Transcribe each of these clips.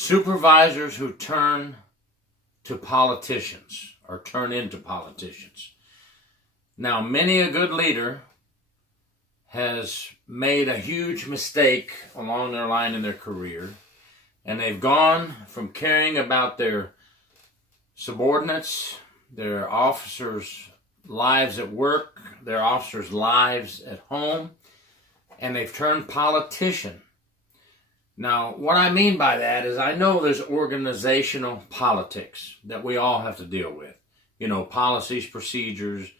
Supervisors who turn to politicians or turn into politicians. Now, many a good leader has made a huge mistake along their line in their career, and they've gone from caring about their subordinates, their officers' lives at work, their officers' lives at home, and they've turned politician. Now, what I mean by that is I know there's organizational politics that we all have to deal with. You know, policies, procedures,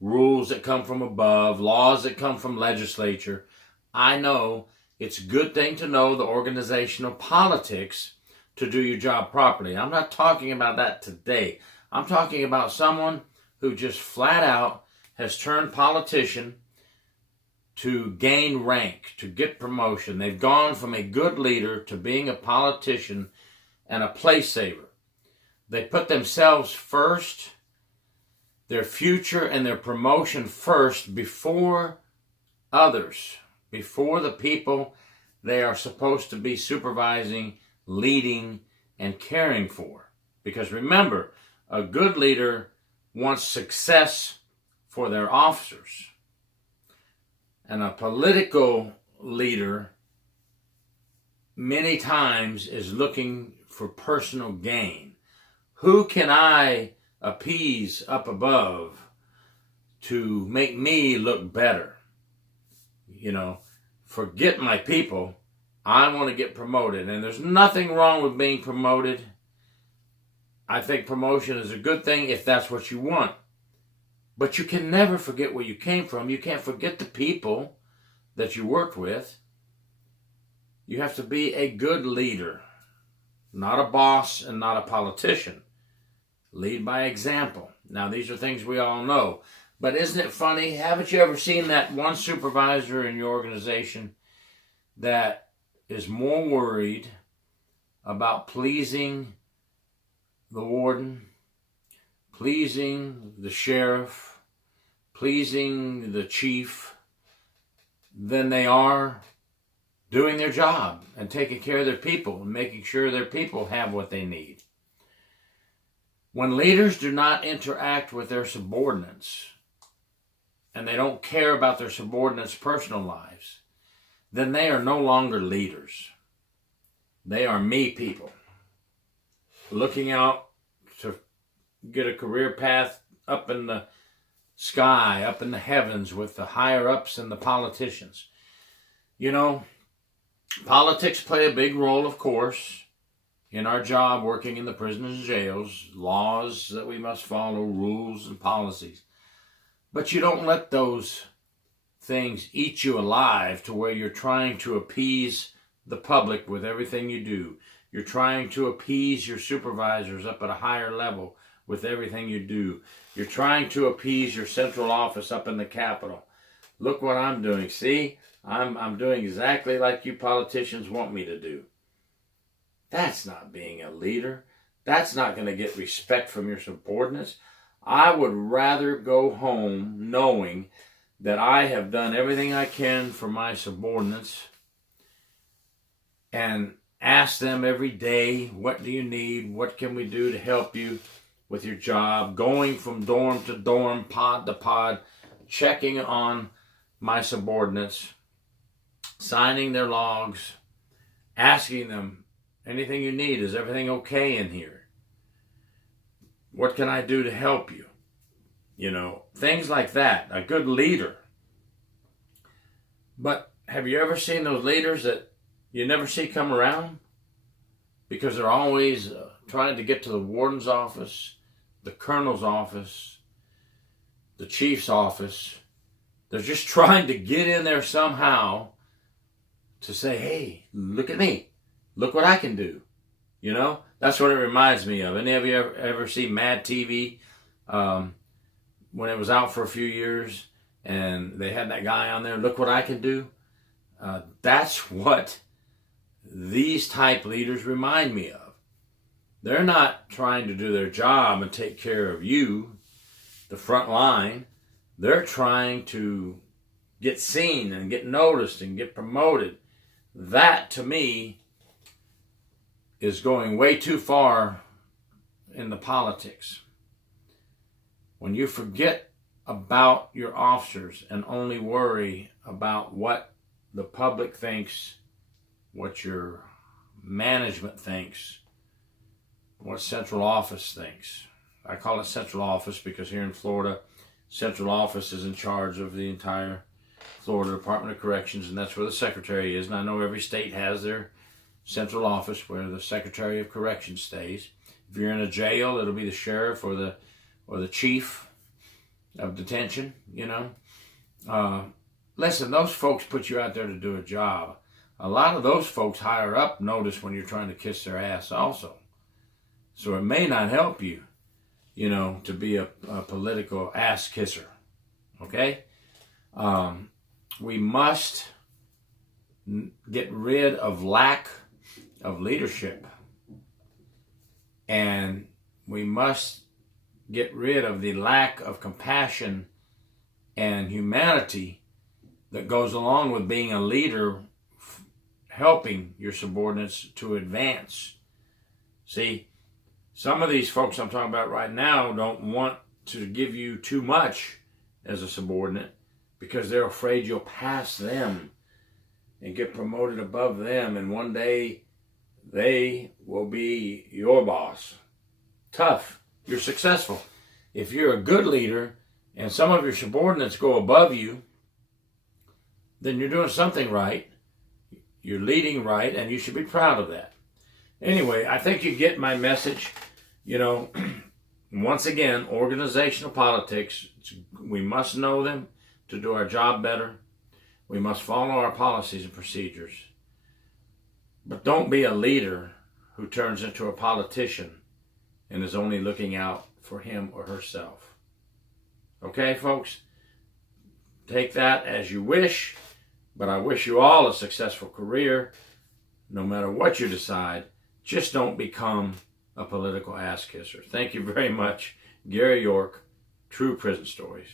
rules that come from above, laws that come from legislature. I know it's a good thing to know the organizational politics to do your job properly. I'm not talking about that today. I'm talking about someone who just flat out has turned politician to gain rank, to get promotion. They've gone from a good leader to being a politician and a place saver. They put themselves first, their future and their promotion first before others, before the people they are supposed to be supervising, leading, and caring for. Because remember, a good leader wants success for their officers. And a political leader many times is looking for personal gain. Who can I appease up above to make me look better? You know, forget my people. I want to get promoted. And there's nothing wrong with being promoted. I think promotion is a good thing if that's what you want. But you can never forget where you came from. You can't forget the people that you worked with. You have to be a good leader, not a boss and not a politician. Lead by example. Now, these are things we all know. But isn't it funny? Haven't you ever seen that one supervisor in your organization that is more worried about pleasing the warden, pleasing the sheriff, pleasing the chief, than they are doing their job and taking care of their people and making sure their people have what they need? When leaders do not interact with their subordinates and they don't care about their subordinates' personal lives, then they are no longer leaders. They are me people, looking out to get a career path up in the sky, up in the heavens with the higher ups and the politicians. You know, politics play a big role, of course, in our job working in the prisons and jails, laws that we must follow, rules and policies. But you don't let those things eat you alive to where you're trying to appease the public with everything you do. You're trying to appease your supervisors up at a higher level with everything you do. You're trying to appease your central office up in the Capitol. Look what I'm doing. See, I'm doing exactly like you politicians want me to do. That's not being a leader. That's not going to get respect from your subordinates. I would rather go home knowing that I have done everything I can for my subordinates and ask them every day, what do you need? What can we do to help you with your job? Going from dorm to dorm, pod to pod, checking on my subordinates, signing their logs, asking them, anything you need, is everything okay in here? What can I do to help you? You know, things like that. A good leader. But have you ever seen those leaders that you never see come around? Because they're always trying to get to the warden's office, the colonel's office, the chief's office. They're just trying to get in there somehow to say, hey, look at me. Look what I can do. You know, that's what it reminds me of. Any of you ever see Mad TV? When it was out for a few years and they had that guy on there, look what I can do. That's what these type leaders remind me of. They're not trying to do their job and take care of you, the front line. They're trying to get seen and get noticed and get promoted. That, to me, is going way too far in the politics. When you forget about your officers and only worry about what the public thinks, what your management thinks, what central office thinks. I call it central office because here in Florida, central office is in charge of the entire Florida Department of Corrections, and that's where the secretary is. And I know every state has their central office where the Secretary of Corrections stays. If you're in a jail, it'll be the sheriff or the chief of detention, you know. Listen, those folks put you out there to do a job. A lot of those folks higher up notice when you're trying to kiss their ass also. So it may not help you, you know, to be a political ass kisser, okay? We must get rid of lack of leadership, and we must get rid of the lack of compassion and humanity that goes along with being a leader, helping your subordinates to advance. See, some of these folks I'm talking about right now don't want to give you too much as a subordinate because they're afraid you'll pass them and get promoted above them, and one day they will be your boss. Tough. You're successful. If you're a good leader and some of your subordinates go above you, then you're doing something right. You're leading right, and you should be proud of that. Anyway, I think you get my message. You know, once again, organizational politics, we must know them to do our job better. We must follow our policies and procedures. But don't be a leader who turns into a politician and is only looking out for him or herself. Okay, folks? Take that as you wish, but I wish you all a successful career. No matter what you decide, just don't become a political ass kisser. Thank you very much. Gary York, True Prison Stories.